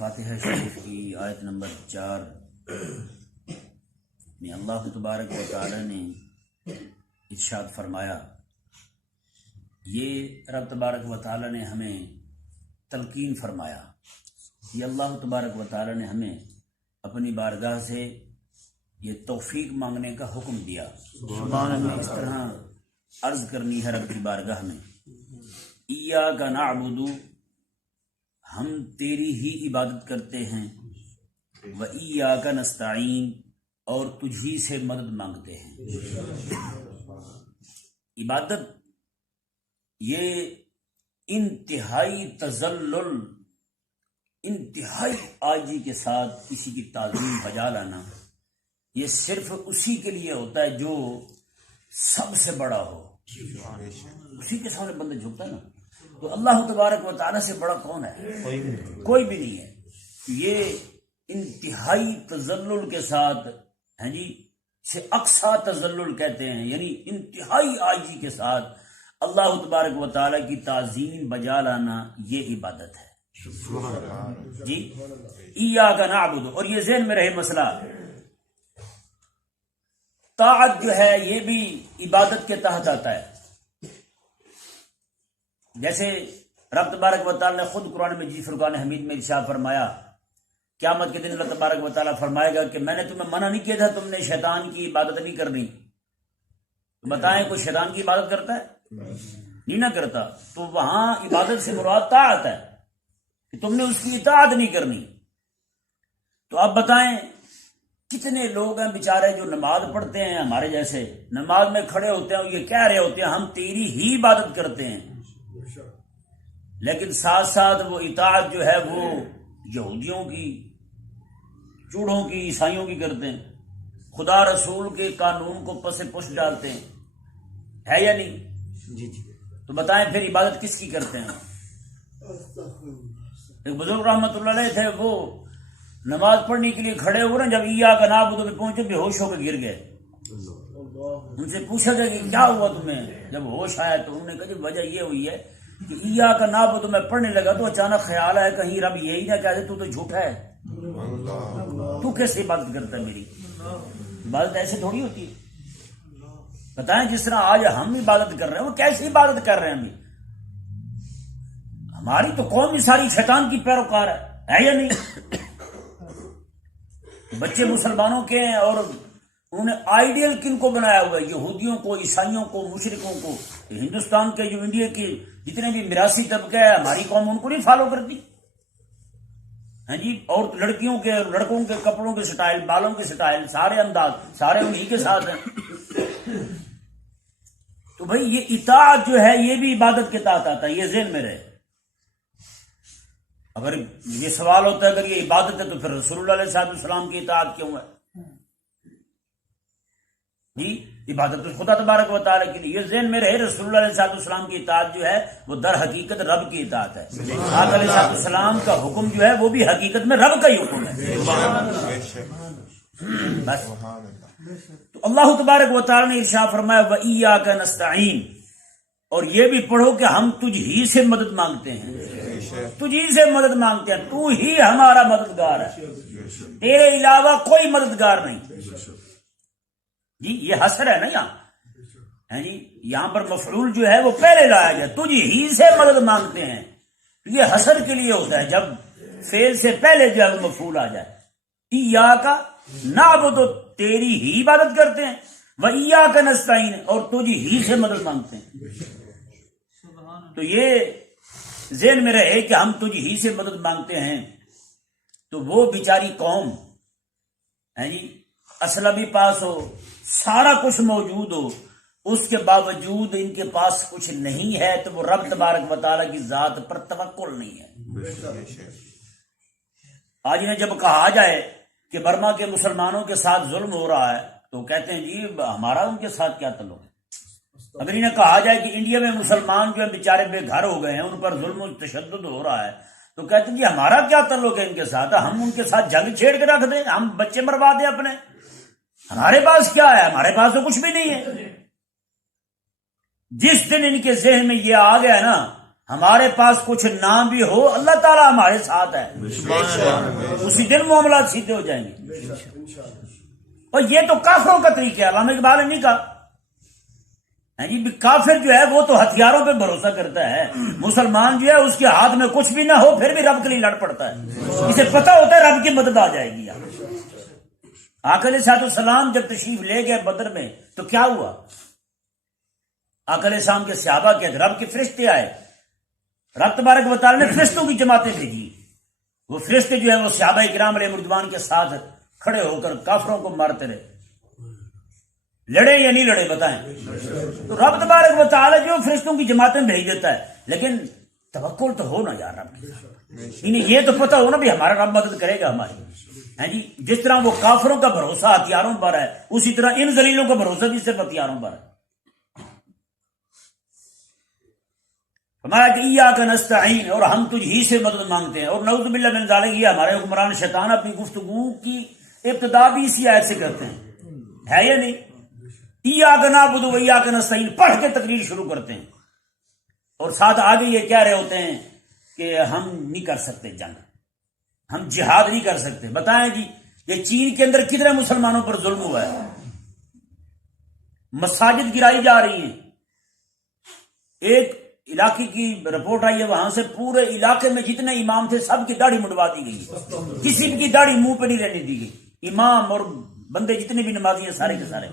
فاتحہ شریف کی آیت نمبر 4 میں اللہ تبارک و تعالی نے ارشاد فرمایا، یہ رب تبارک و تعالی نے ہمیں تلقین فرمایا، یہ اللہ تبارک و تعالی نے ہمیں اپنی بارگاہ سے یہ توفیق مانگنے کا حکم دیا۔ ہمیں اس طرح عرض کرنی ہے رب کی بارگاہ میں، ایاک نعبد، ہم تیری ہی عبادت کرتے ہیں، و ایاک نستعین، اور تجھی سے مدد مانگتے ہیں۔ عبادت یہ انتہائی تذلل، انتہائی عاجزی کے ساتھ کسی کی تعظیم بجا لانا، یہ صرف اسی کے لیے ہوتا ہے جو سب سے بڑا ہو، اسی کے سامنے بندہ جھکتا ہے نا۔ تو اللہ تبارک و تعالیٰ سے بڑا کون ہے؟ کوئی بھی نہیں ہے۔ یہ انتہائی تذلل کے ساتھ سے اقصا تذلل کہتے ہیں، یعنی انتہائی عاجزی کے ساتھ اللہ تبارک و تعالیٰ کی تعظیم بجا لانا، یہ عبادت ہے جی۔ ایاک نعبد، اور یہ ذہن میں رہے مسئلہ، طاعت جو ہے یہ بھی عبادت کے تحت آتا ہے۔ جیسے رب تبارک و تعالی نے خود قرآن مجید فرقان حمید میں ارشاد فرمایا، قیامت کے دن اللہ تبارک و تعالی فرمائے گا کہ میں نے تمہیں منع نہیں کیا تھا تم نے شیطان کی عبادت نہیں کرنی، بتائیں کوئی شیطان کی عبادت کرتا ہے؟ نہیں نہ کرتا۔ تو وہاں عبادت سے مراد طاعت ہے کہ تم نے اس کی اطاعت نہیں کرنی۔ تو آپ بتائیں کتنے لوگ ہیں بیچارے جو نماز پڑھتے ہیں، ہمارے جیسے نماز میں کھڑے ہوتے ہیں، یہ کہہ رہے ہوتے ہیں ہم تیری ہی عبادت کرتے ہیں، لیکن ساتھ ساتھ وہ اطاعت جو ہے وہ یہودیوں کی، چوڑوں کی، عیسائیوں کی کرتے ہیں، خدا رسول کے قانون کو پس پش ڈالتے ہیں، ہے یا نہیں؟ جی جی۔ تو بتائیں پھر عبادت کس کی کرتے ہیں؟ ایک بزرگ رحمت اللہ علیہ تھے، وہ نماز پڑھنے کے لیے کھڑے ہوئے نا، جب ایاک نعبد پہ پہنچے بے ہوش ہو کے گر گئے۔ ان سے پوچھا گیا کہ کیا ہوا تمہیں؟ جب ہوش آیا تو انہوں نے کہا کہ وجہ یہ ہوئی ہے کہ ایاک نعبد میں پڑھنے لگا تو اچانک خیال آیا کہیں رب یہی نہ کہہ دے تو جھوٹا ہے، تو کیسے عبادت کرتا ہے میری؟ عبادت ایسے تھوڑی ہوتی ہے۔ بتائیں جس طرح آج ہم عبادت کر رہے ہیں وہ کیسی عبادت کر رہے ہیں؟ ہماری تو قوم ہی ساری شیطان کی پیروکار ہے یا نہیں؟ بچے مسلمانوں کے ہیں اور انہوں نے آئیڈیل کن کو بنایا ہوا ہے؟ یہودیوں کو، عیسائیوں کو، مشرکوں کو۔ ہندوستان کے جو انڈیا کے جتنے بھی میراثی طبقے ہیں، ہماری قوم ان کو نہیں فالو کرتی جی۔ اور لڑکیوں کے، لڑکوں کے کپڑوں کے سٹائل، بالوں کے سٹائل، سارے انداز سارے انہی کے ساتھ ہیں۔ تو بھائی یہ اطاعت جو ہے یہ بھی عبادت کے تحت آتا ہے، یہ ذہن میں رہے۔ اگر یہ سوال ہوتا ہے اگر یہ عبادت ہے تو پھر رسول اللہ علیہ السلام کی اطاعت کیوں ہے جی؟ عبادت تو خدا تبارک و تعالیٰ کے لیے، یہ ذہن میں رہے۔ رسول اللہ علیہ السلام کی اطاعت جو ہے وہ در حقیقت رب کی اطاعت ہے۔ آقا علیہ السلام کا حکم جو ہے وہ بھی حقیقت میں رب کا ہی حکم ہے۔ بس تو اللہ تبارک و تعالیٰ نے ارشاد فرمایا وَإِيَّاكَ نَسْتَعِينُ، اور یہ بھی پڑھو کہ ہم تجھ ہی سے مدد مانگتے ہیں، تجھی سے مدد مانگتے ہیں، تو ہی ہمارا مددگار ہے، تیرے علاوہ کوئی مددگار نہیں جی۔ یہ حسر ہے نا یہاں جی، یہاں پر مفعول جو ہے وہ پہلے لایا گیا، تجھ ہی سے مدد مانگتے ہیں۔ یہ حسر کے لیے ہوتا ہے جب فعل سے پہلے جو ہے مفعول آ جائے۔ ایاک نعبد، تیری ہی عبادت کرتے ہیں، و ایاک نستعین، اور تجھ ہی سے مدد مانگتے ہیں۔ تو یہ ذہن میں رہے کہ ہم تجھ ہی سے مدد مانگتے ہیں۔ تو وہ بیچاری قوم جی، اسلحہ بھی پاس ہو، سارا کچھ موجود ہو، اس کے باوجود ان کے پاس کچھ نہیں ہے، تو وہ رب تبارک و تعالیٰ کی ذات پر توکل نہیں ہے۔ آج انہیں جب کہا جائے کہ برما کے مسلمانوں کے ساتھ ظلم ہو رہا ہے تو کہتے ہیں جی ہمارا ان کے ساتھ کیا تعلق ہے۔ اگر انہیں کہا جائے کہ انڈیا میں مسلمان جو ہے بیچارے بے گھر ہو گئے ہیں، ان پر ظلم و تشدد ہو رہا ہے، تو کہتے ہیں جی ہمارا کیا تعلق ہے ان کے ساتھ؟ ہم ان کے ساتھ جنگ چھیڑ کے رکھ دیں، ہم بچے مروا دیں اپنے؟ ہمارے پاس کیا ہے؟ ہمارے پاس تو کچھ بھی نہیں ہے۔ جس دن ان کے ذہن میں یہ آ گیا نا ہمارے پاس کچھ نہ بھی ہو اللہ تعالیٰ ہمارے ساتھ ہے، اسی دن معاملات سیدھے ہو جائیں گے۔ اور یہ تو کافروں کا طریقہ ہے، علامہ اقبال نے نہیں کہا جی کافر جو ہے وہ تو ہتھیاروں پہ بھروسہ کرتا ہے، مسلمان جو ہے اس کے ہاتھ میں کچھ بھی نہ ہو پھر بھی رب کے لیے لڑ پڑتا ہے، اسے پتا ہوتا ہے رب کی مدد آ جائے گی۔ آقا علیہ الصلوۃ والسلام جب تشریف لے گئے بدر میں تو کیا ہوا؟ آقا علیہ السلام کے صحابہ کے رب کے فرشتے آئے، رب تبارک و تعالیٰ نے فرشتوں کی جماعتیں بھیجی، وہ فرشتے جو ہے وہ صحابہ کرام علیہ رضوان کے ساتھ کھڑے ہو کر کافروں کو مارتے رہے۔ لڑے یا نہیں لڑے بتائیں؟ تو رب تبارک و تعالیٰ جو فرشتوں کی جماعتیں بھیج دیتا ہے، لیکن توکل تو ہو نا یار رب کی، انہیں یہ تو پتہ ہو نا بھی ہمارا رب مدد کرے گا ہماری، جی جس طرح وہ کافروں کا بھروسہ ہتھیاروں پر ہے اسی طرح ان ذلیلوں کا بھروسہ بھی صرف ہتھیاروں پر ہے۔ ہمارا کہ ایاک نستعین، اور ہم تجھ ہی سے مدد مانگتے ہیں، اور نعوذ باللہ من ذالک یہ ہمارے حکمران شیطان اپنی گفتگو کی ابتدا بھی اسی آیت سے کرتے ہیں، ہے یا نہیں؟ ایاک نعبد و ایاک نستعین پڑھ کے تقریر شروع کرتے ہیں، اور ساتھ آگے یہ کہہ رہے ہوتے ہیں کہ ہم نہیں کر سکتے جنگ، ہم جہاد نہیں کر سکتے۔ بتائیں جی یہ چین کے اندر کتنے مسلمانوں پر ظلم ہوا ہے، مساجد گرائی جا رہی ہیں، ایک علاقے کی رپورٹ آئی ہے وہاں سے پورے علاقے میں جتنے امام تھے سب کی داڑھی منڈوا دی گئی، کسی کی داڑھی منہ پہ نہیں رہنے دی گئی، امام اور بندے جتنے بھی نمازی ہیں سارے کے سارے،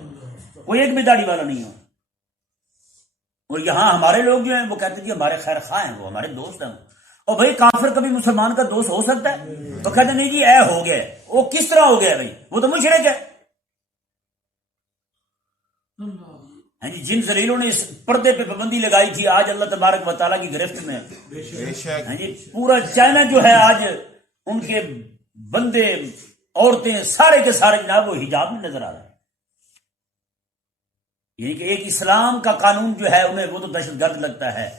کوئی ایک بھی داڑھی والا نہیں ہو۔ اور یہاں ہمارے لوگ جو ہیں وہ کہتے ہیں کہ ہمارے خیر خواہ ہیں، وہ ہمارے دوست ہیں، اور بھائی کافر کبھی مسلمان کا دوست ہو سکتا ہے؟ تو کہتے نہیں جی اے ہو گیا، وہ کس طرح ہو گیا بھائی، وہ تو مشرک ہے۔ ہاں جی جن ذلیلوں نے اس پردے پہ پابندی لگائی تھی آج اللہ تبارک و تعالیٰ کی گرفت میں، ہاں جی پورا چائنا جو ہے آج ان کے بندے عورتیں سارے کے سارے جناب وہ حجاب میں نظر آ رہے ہیں، یعنی کہ ایک اسلام کا قانون جو ہے انہیں وہ تو دہشت گرد لگتا ہے۔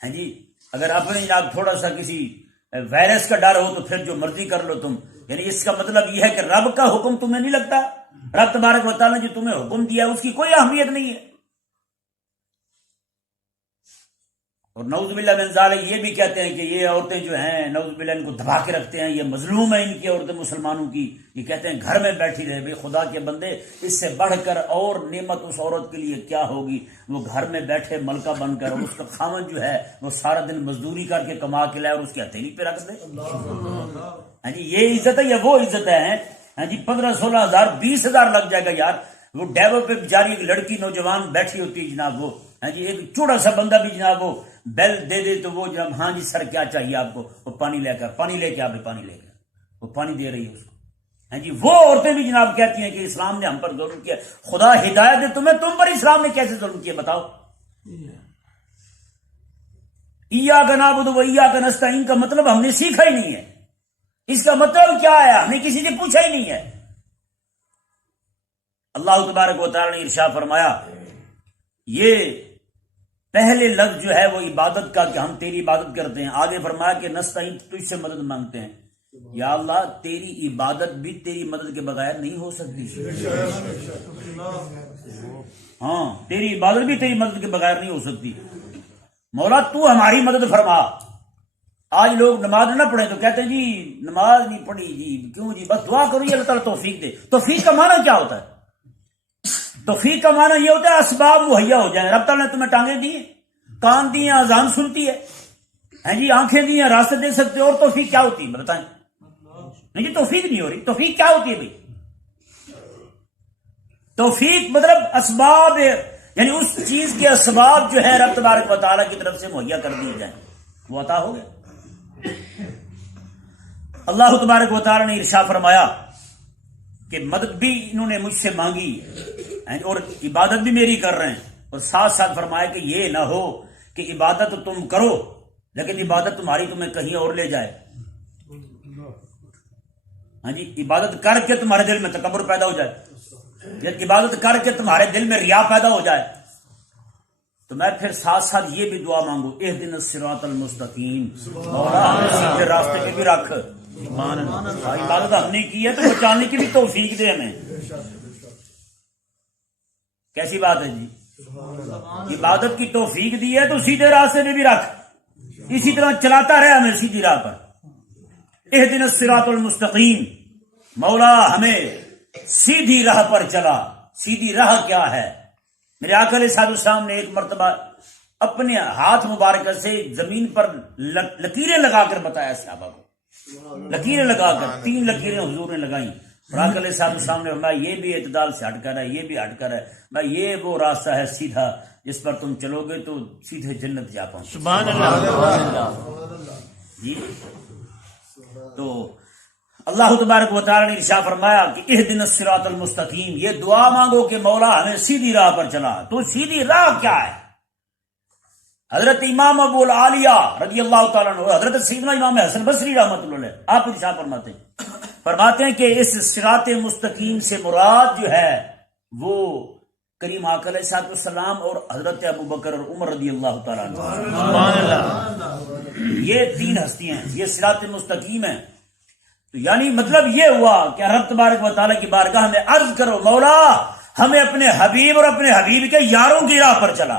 ہاں جی اگر اپنے جناب تھوڑا سا کسی وائرس کا ڈر ہو تو پھر جو مرضی کر لو تم، یعنی اس کا مطلب یہ ہے کہ رب کا حکم تمہیں نہیں لگتا، رب تبارک و تعالیٰ نے جو تمہیں حکم دیا ہے اس کی کوئی اہمیت نہیں ہے۔ اور نعوذ باللہ من ذالک یہ بھی کہتے ہیں کہ یہ عورتیں جو ہیں نعوذ باللہ ان کو دبا کے رکھتے ہیں، یہ مظلوم ہے ان کی عورتیں مسلمانوں کی، یہ کہتے ہیں گھر میں بیٹھی رہے۔ بھائی خدا کے بندے اس سے بڑھ کر اور نعمت اس عورت کے لیے کیا ہوگی، وہ گھر میں بیٹھے ملکہ بن کر، اور اس کا خاوند جو ہے وہ سارا دن مزدوری کر کے کما کے لائے اور اس کی ہتھیلی پہ رکھ دے۔ ہاں جی یہ عزت ہے یا وہ عزت ہے؟ ہاں جی 15-16 ہزار 20 ہزار لگ جائے گا یار، وہ ڈیو پہ بیچاری ایک لڑکی نوجوان بیٹھی ہوتی ہے جناب، وہ ہاں جی ایک چھوٹا سا بندہ بھی جناب وہ بیل دے دے تو وہ جب ہاں جی سر کیا چاہیے آپ کو، وہ پانی لے کے پانی لے کے وہ پانی دے رہی ہے اس کو۔ ہاں جی وہ عورتیں بھی جناب کہتی ہیں کہ اسلام نے ہم پر ظلم کیا، خدا ہدایت دے تمہیں، تم پر اسلام نے کیسے ظلم کیا بتاؤ؟ ایاک نعبد و ایاک نستعین کا مطلب ہم نے سیکھا ہی نہیں ہے، اس کا مطلب کیا ہے ہم نے کسی سے پوچھا ہی نہیں ہے۔ اللہ تبارک و تعالی نے ارشاد فرمایا، یہ پہلے لفظ جو ہے وہ عبادت کا کہ ہم تیری عبادت کرتے ہیں، آگے فرمایا کہ نستعین تجھ سے مدد مانگتے ہیں۔ یا اللہ تیری عبادت بھی تیری مدد کے بغیر نہیں ہو سکتی، ہاں تیری عبادت بھی تیری مدد کے بغیر نہیں ہو سکتی، مولا تو ہماری مدد فرما۔ آج لوگ نماز نہ پڑھیں تو کہتے ہیں جی نماز نہیں پڑھی جی کیوں جی، بس دعا کرو یہ اللہ تعالیٰ توفیق دے۔ توفیق کا معنی کیا ہوتا ہے؟ توفیق کا معنی یہ ہوتا ہے اسباب مہیا ہو جائیں۔ رب تعالیٰ نے تمہیں ٹانگیں دی ہیں، کان دی ہیں، اذان سنتی ہے، ہیں جی آنکھیں دی ہیں، راستے دے سکتے ہو، اور توفیق کیا ہوتی ہے بتائیں؟ نہیں جی توفیق نہیں ہو رہی، توفیق کیا ہوتی ہے بھائی؟ توفیق مطلب اسباب، یعنی اس چیز کے اسباب جو ہے رب تبارک و تعالیٰ کی طرف سے مہیا کر دیے جائیں، وہ عطا ہو گئے۔ اللہ تبارک و تعالیٰ نے ارشاد فرمایا کہ مدد بھی انہوں نے مجھ سے مانگی اور عبادت بھی میری کر رہے ہیں، اور ساتھ ساتھ فرمایا کہ یہ نہ ہو کہ عبادت تم کرو لیکن عبادت تمہاری تمہیں کہیں اور لے جائے۔ ہاں جی عبادت کر کے تمہارے دل میں تکبر پیدا ہو جائے، یا عبادت کر کے تمہارے دل میں ریا پیدا ہو جائے، تو میں پھر ساتھ ساتھ یہ بھی دعا مانگو، اہدنا الصراط المستقیم، مولا ہمیں سیدھے راستے پہ بھی رکھ۔ عبادت ہم نے کی ہے تو بچانے کی بھی توفیق دے ہمیں۔ کیسی بات ہے جی، عبادت کی توفیق دی ہے تو سیدھے راستے پہ بھی رکھ۔ اسی طرح چلاتا رہے ہمیں سیدھی راہ پر. اہدنا الصراط المستقیم، مولا ہمیں سیدھی راہ پر چلا. سیدھی راہ کیا ہے؟ میرے آقا علیہ الصلوۃ والسلام نے ایک مرتبہ اپنے ہاتھ مبارکہ سے زمین پر لکیریں لگا کر بتایا صحابہ کو، لکیریں لگا کر 3 لکیریں حضور نے لگائیں. اور آقا علیہ الصلوۃ والسلام نے فرمایا یہ بھی اعتدال سے ہٹ کر ہے، یہ بھی ہٹ کر ہے، میں یہ وہ راستہ ہے سیدھا جس پر تم چلو گے تو سیدھے جنت جا پہنچو. سبحان اللہ. جی تو اللہ تبارک و تعالی نے ارشاد فرمایا کہ اہدنا الصراط المستقیم، یہ دعا مانگو کہ مولا ہمیں سیدھی راہ پر چلا. تو سیدھی راہ کیا ہے؟ حضرت امام ابو العالیہ رضی اللہ تعالیٰ عنہ، حضرت سیدنا امام حسن بصری رحمۃ اللہ علیہ، آپ ارشاد فرماتے ہیں کہ اس صراط مستقیم سے مراد جو ہے وہ کریم آقا علیہ الصلوۃ والسلام اور حضرت ابو بکر اور عمر رضی اللہ تعالیٰ عنہ، سبحان اللہ. یہ 3 ہستیاں ہیں، یہ صراط مستقیم ہے. تو یعنی مطلب یہ ہوا کہ رب تبارک و تعالیٰ کی بارگاہ میں عرض کرو مولا ہمیں اپنے حبیب اور اپنے حبیب کے یاروں کی راہ پر چلا.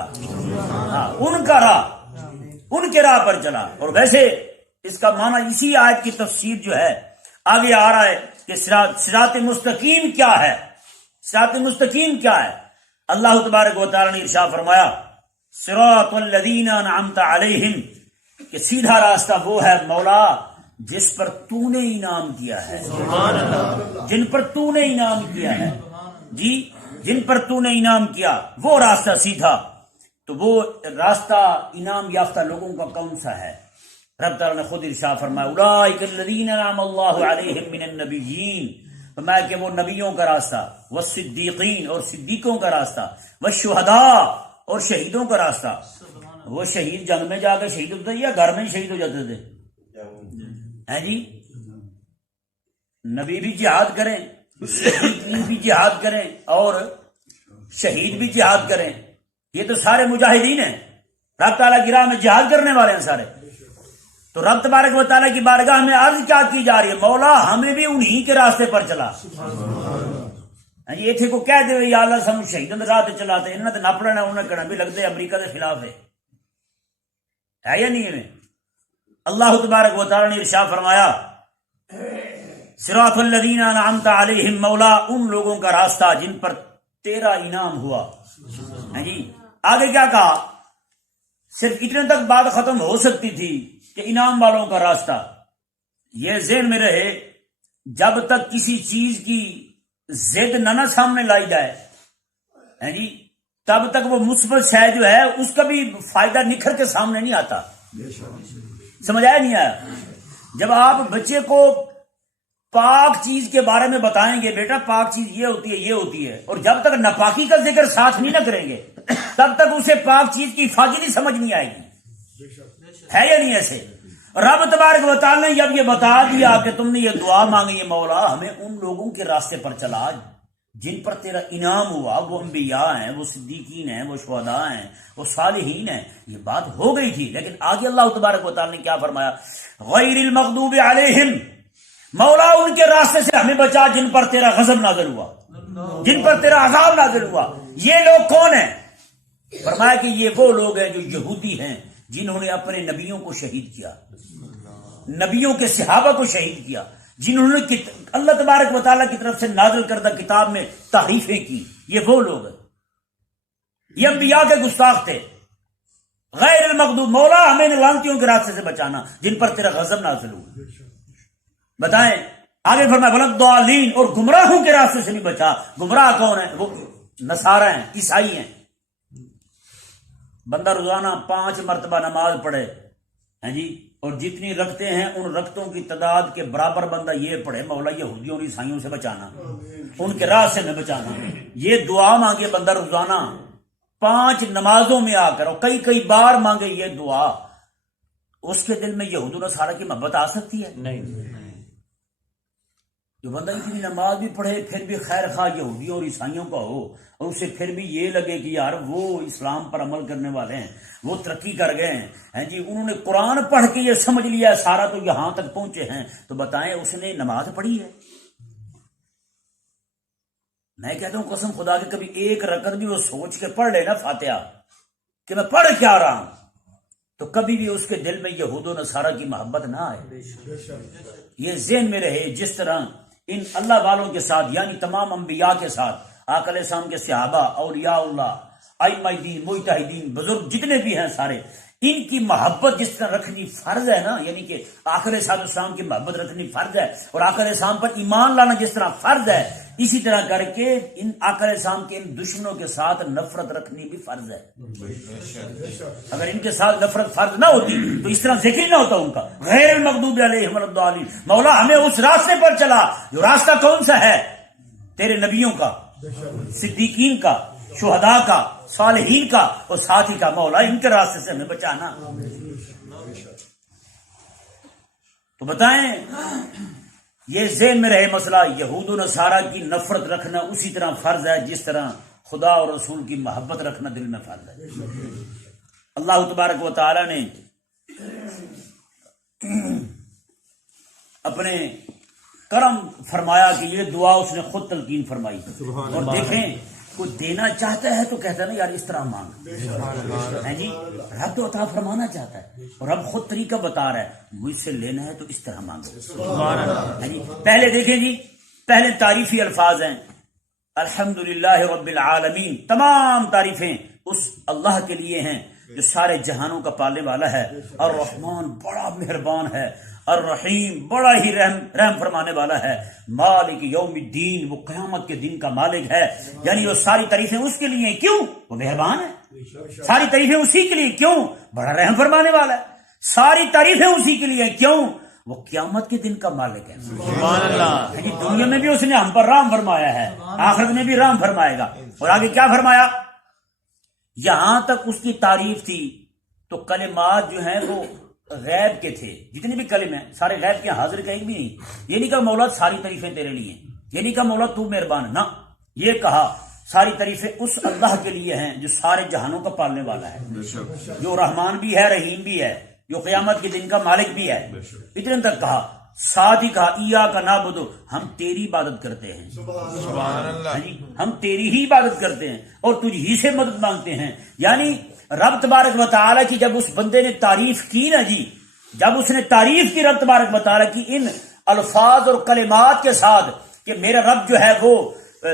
ہاں، ان کا راہ، ان کے راہ پر چلا. اور ویسے اس کا معنی اسی آیت کی تفسیر جو ہے آگے آ رہا ہے کہ صراط مستقیم کیا ہے. صراط مستقیم کیا ہے؟ اللہ تبارک و تعالیٰ نے ارشاد فرمایا صراط الذین انعمت علیہم، کہ سیدھا راستہ وہ ہے مولا جس پر تو نے انعام کیا ہے. سبحان اللہ. جن پر تو نے انعام کیا ہے، جی جن پر تو نے انعام کیا وہ راستہ سیدھا. تو وہ راستہ انعام یافتہ لوگوں کا کون سا ہے؟ رب تعالیٰ نے خود ارشاد فرمایا اولئک الذین انعم اللہ علیہم من النبیین، فرمایا کہ وہ نبیوں کا راستہ، والصدیقین اور صدیقوں کا راستہ، والشہداء اور شہیدوں کا راستہ. وہ شہید جنگ میں جا کے شہید ہوتے تھے یا گھر میں شہید ہو جاتے تھے؟ ہیں جی، نبی بھی جہاد کریں، صدیقین بھی جہاد کریں اور شہید بھی جہاد کریں. یہ تو سارے مجاہدین ہیں، رب تعالیٰ کی راہ میں جہاد کرنے والے ہیں سارے. تو رب تبارک و تعالیٰ کی بارگاہ میں عرض کیا کی جا رہی ہے؟ مولا ہمیں بھی انہی کے راستے پر چلا. یہ تھے کو کہہ دے یا اللہ سم شہیدوں کے راہ چلاتے انہوں نے نہ پڑھنا انہیں کہنا بھی لگتے امریکہ کے خلاف ہے یا نہیں ہے؟ اللہ تبارک و تعالیٰ نے ارشاد فرمایا صراط الذین انعمت علیہم، مولا ان لوگوں کا راستہ جن پر تیرا انعام ہوا. جی آگے کیا کہا؟ صرف اتنے تک بات ختم ہو سکتی تھی کہ انعام والوں کا راستہ. یہ ذہن میں رہے جب تک کسی چیز کی ضد نہ سامنے لائی جائے جی تب تک وہ مثبت شے جو ہے اس کا بھی فائدہ نکھر کے سامنے نہیں آتا. سمجھ آیا نہیں آیا؟ جب آپ بچے کو پاک چیز کے بارے میں بتائیں گے بیٹا پاک چیز یہ ہوتی ہے یہ ہوتی ہے، اور جب تک ناپاکی کا ذکر ساتھ نہیں نہ کریں گے تب تک اسے پاک چیز کی فاضلی سمجھ نہیں آئے گی. ہے یا نہیں ایسے؟ رب تبارک و تعالی نے جب یہ بتا دیا کہ تم نے یہ دعا مانگی ہے مولا ہمیں ان لوگوں کے راستے پر چلا جن پر تیرا انعام ہوا، وہ انبیاء ہیں، وہ صدیقین ہیں، وہ شہداء ہیں، وہ صالحین ہیں، یہ بات ہو گئی تھی. لیکن آگے اللہ تبارک و تعالی نے کیا فرمایا؟ غیر المغضوب علیہم، مولا ان کے راستے سے ہمیں بچا جن پر تیرا غضب نازل ہوا، جن پر تیرا عذاب نازل ہوا. یہ لوگ کون ہیں؟ فرمایا کہ یہ وہ لوگ ہیں جو یہودی ہیں جنہوں نے اپنے نبیوں کو شہید کیا، نبیوں کے صحابہ کو شہید کیا، جنہوں نے اللہ تبارک و تعالیٰ کی طرف سے نازل کردہ کتاب میں تحریفیں کی. یہ وہ لوگ ہیں، یہ انبیاء کے گستاخ تھے. غیر المغضوب، مولا ہمیں لعنتیوں کے راستے سے بچانا جن پر تیرا غضب نازل ہوا. بتائیں آگے فرمایا والضالین، اور گمراہوں کے راستے سے بھی بچا. گمراہ کون ہیں؟ وہ نصارہ ہیں، عیسائی ہیں. بندہ روزانہ 5 مرتبہ نماز پڑھے ہیں جی، اور جتنی رکھتے ہیں ان رکھتوں کی تعداد کے برابر بندہ یہ پڑھے مولا یہودیوں اور عیسائیوں سے بچانا، ان کے راستے میں بچانا. یہ دعا مانگے بندہ روزانہ 5 نمازوں میں آ کر، اور کئی بار مانگے یہ دعا، اس کے دل میں یہود و نصارہ کی محبت آ سکتی ہے؟ نہیں. جو بندہ اتنی نماز بھی پڑھے پھر بھی خیر خواہ یہودیوں اور عیسائیوں کا ہو، اور اسے پھر بھی یہ لگے کہ یار وہ اسلام پر عمل کرنے والے ہیں، وہ ترقی کر گئے ہیں جی، انہوں نے قرآن پڑھ کے یہ سمجھ لیا سارا تو یہاں تک پہنچے ہیں، تو بتائیں اس نے نماز پڑھی ہے؟ میں کہتا ہوں قسم خدا کے کبھی ایک رکعت بھی وہ سوچ کے پڑھ لے نا فاتحہ کہ میں پڑھ کیا رہا ہوں، تو کبھی بھی اس کے دل میں یہود و نصارہ کی محبت نہ آئے. یہ ذہن میں رہے. جس طرح ان اللہ والوں کے ساتھ یعنی تمام انبیاء کے ساتھ آقا علیہ السلام کے صحابہ، اولیاء اللہ، ائمہ دین، مجتہدین، بزرگ جتنے بھی ہیں سارے، ان کی محبت جس طرح رکھنی فرض ہے نا، یعنی کہ آقا علیہ السلام کی محبت رکھنی فرض ہے اور آقا علیہ السلام پر ایمان لانا جس طرح فرض ہے، اسی طرح کر کے ان آقا علیہ السلام کے ان دشمنوں کے ساتھ نفرت رکھنی بھی فرض ہے. اگر ان کے ساتھ نفرت فرض نہ ہوتی تو اس طرح ذکر نہ ہوتا ان کا غیر المغضوب علیہم ولا الضالین. مولا ہمیں اس راستے پر چلا جو راستہ کون سا ہے؟ تیرے نبیوں کا، صدیقین کا، شہداء کا، صالحین کا اور ساتھی کا. مولا ان کے راستے سے ہمیں بچانا. تو بتائیں یہ ذہن میں رہے مسئلہ. یہود و نصارہ کی نفرت رکھنا اسی طرح فرض ہے جس طرح خدا اور رسول کی محبت رکھنا دل میں فرض ہے. اللہ تبارک و تعالی نے اپنے کرم فرمایا کہ یہ دعا اس نے خود تلقین فرمائی. اور دیکھیں کوئی دینا چاہتا ہے تو کہتا ہے نا یار اس طرح مانگ ہے جی. رب تو عطا فرمانا چاہتا ہے اور رب خود طریقہ بتا رہا ہے مجھ سے لینا ہے تو اس طرح مانگو ہے جی. پہلے دیکھیں جی، پہلے تعریفی الفاظ ہیں الحمدللہ رب العالمین. تمام تعریفیں اس اللہ کے لیے ہیں جو سارے جہانوں کا پالنے والا ہے. الرحمن بڑا مہربان ہے، الرحیم بڑا ہی رحم فرمانے والا ہے، مالک یوم الدین وہ قیامت کے دن کا مالک ہے. یعنی وہ ساری تعریفیں اس کے لیے. کیوں؟ وہ مہربان ہے. ساری تعریفیں اسی کے لیے. کیوں؟ بڑا رحم فرمانے والا ہے. ساری تعریفیں اسی کے لیے. کیوں؟ وہ قیامت کے دن کا مالک ہے. سبحان اللہ. دنیا میں بھی اس نے ہم پر رحم فرمایا ہے، آخرت میں بھی رحم فرمائے گا. اور آگے کیا فرمایا؟ یہاں تک اس کی تعریف تھی تو کلمات جو ہیں وہ غیب کے تھے. جتنے بھی کلمے ہیں سارے غیب کے، حاضر کا ایک بھی نہیں. یہ نہیں کہا مولا ساری تعریفیں تیرے لیے، یہ نہیں کہا مولا تو مہربان ہے، نہ یہ کہا ساری تعریفیں اس اللہ کے لیے ہیں جو سارے جہانوں کا پالنے والا ہے، جو رحمان بھی ہے، رحیم بھی ہے، جو قیامت کے دن کا مالک بھی ہے. اتنے تک کہا. ساتھ ہی کہا ایاک نعبد، ہم تیری عبادت کرتے ہیں. سبحان اللہ. جی ہم تیری ہی عبادت کرتے ہیں اور تجھ ہی سے مدد مانگتے ہیں. یعنی رب تبارک و تعالیٰ کی جب اس بندے نے تعریف کی نا جی، جب اس نے تعریف کی رب تبارک و تعالیٰ کی ان الفاظ اور کلمات کے ساتھ کہ میرا رب جو ہے وہ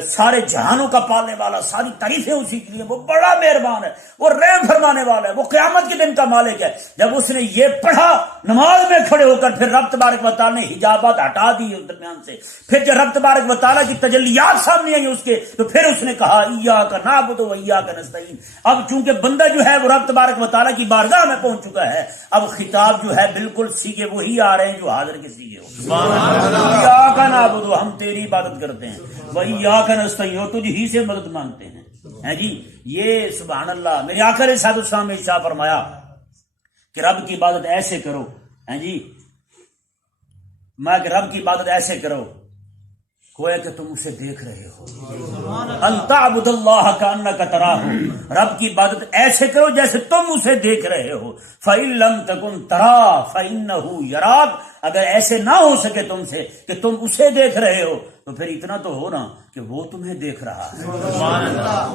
سارے جہانوں کا پالنے والا، ساری تعریفیں اسی کے لیے، وہ بڑا مہربان ہے، وہ رحم فرمانے والا ہے، وہ قیامت کے دن کا مالک ہے. جب اس نے یہ پڑھا نماز میں کھڑے ہو کر، پھر رب تبارک و تعالیٰ نے حجابات ہٹا دی اس درمیان سے. پھر جب رب تبارک و تعالیٰ کی تجلیات سامنے آئی اس کے، تو پھر اس نے کہا ایاک نعبد و ایاک نستعین. اب چونکہ بندہ جو ہے وہ رب تبارک و تعالیٰ کی بارگاہ میں پہنچ چکا ہے، اب خطاب جو ہے بالکل سیگے وہی آ رہے ہیں جو حاضر کے سیگے ہو. ایاک نعبد، ہم تیری عبادت کرتے ہیں، وایاک نستعین، اور تجھ ہی سے مدد مانگتے ہیں جی. یہ سبحان اللہ میرے آقا علیہ السلام نے ارشاد فرمایا کہ رب کی عبادت ایسے کرو جی، میں کہ رب کی عبادت ایسے کرو گویا کہ تم اسے دیکھ رہے ہو. ان تعبد اللہ کانک تراہ، رب کی عبادت ایسے کرو جیسے تم اسے دیکھ رہے ہو. فإن لم تکن تراہ فإنہ یراک، اگر ایسے نہ ہو سکے تم سے کہ تم اسے دیکھ رہے ہو تو پھر اتنا تو ہو نا کہ وہ تمہیں دیکھ رہا ہے.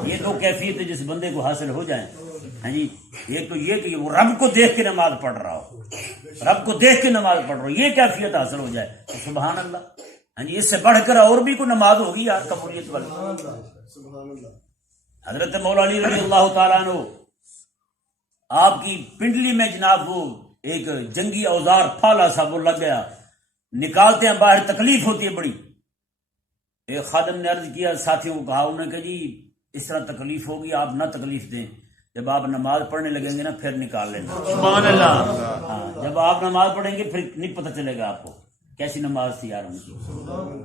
یہ دو کیفیت جس بندے کو حاصل ہو جائیں ہاں جی. ایک تو یہ کہ وہ رب کو دیکھ کے نماز پڑھ رہا ہو، رب کو دیکھ کے نماز پڑھ رہا ہو، یہ کیفیت حاصل ہو جائے تو سبحان اللہ. ہاں جی اس سے بڑھ کر اور بھی کوئی نماز ہوگی یار قبولیت والی. حضرت مولا علی رضی اللہ تعالیٰ عنہ آپ کی پنڈلی میں جناب وہ ایک جنگی اوزار پھالا سا وہ لگ گیا، نکالتے ہیں باہر، تکلیف ہوتی ہے بڑی. ایک خادم نے عرض کیا، ساتھیوں کو کہا، انہوں نے کہا جی اس طرح تکلیف ہوگی آپ نہ تکلیف دیں، جب آپ نماز پڑھنے لگیں گے نا پھر نکال لینا. سبحان اللہ. ہاں جب آپ نماز پڑھیں گے پھر نہیں پتہ چلے گا آپ کو کیسی نماز تھی یار ان کی.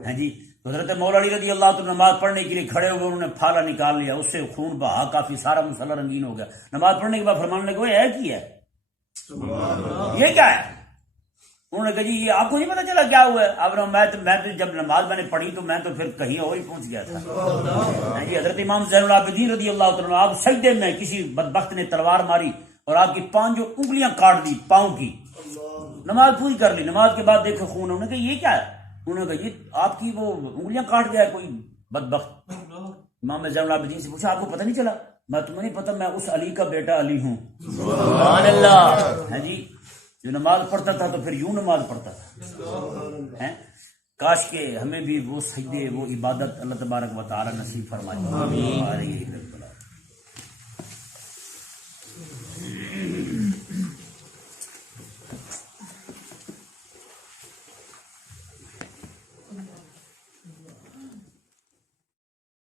ہاں جی حضرت مولا علی رضی اللہ تعالیٰ نماز پڑھنے کے لیے کھڑے ہوئے، انہوں نے پھالا نکال لیا، اس سے خون بہا کافی سارا مسلح رنگین ہو گیا. نماز پڑھنے کے بعد فرمانے لگے یہ کی ہے، یہ کیا ہے؟ انہوں نے کہا جی یہ آپ کو نہیں پتا چلا کیا ہوا ہے؟ اب میں تو جب نماز میں نے پڑھی تو میں تو پھر کہیں اور ہی پہنچ گیا تھا. جی حضرت امام زین العابدین رضی اللہ تعالیٰ آپ سجدے میں کسی بدبخت نے تلوار ماری اور آپ کی 5 انگلیاں کاٹ دی پاؤں کی. نماز پوری کر لی، نماز کے بعد دیکھو خون. انہوں نے کہا یہ کیا ہے؟ انہوں نے کہا یہ آپ کی وہ انگلیاں کاٹ گیا ہے کوئی بدبخت. امام زین العابدین سے پوچھا آپ کو پتہ نہیں چلا؟ میں تمہیں نہیں پتا میں اس علی کا بیٹا علی ہوں. سبحان اللہ. ہے جی جو نماز پڑھتا تھا تو پھر یوں نماز پڑھتا تھا. کاش کہ ہمیں بھی وہ سجدے وہ عبادت اللہ تبارک و تعالی نصیب فرمائے.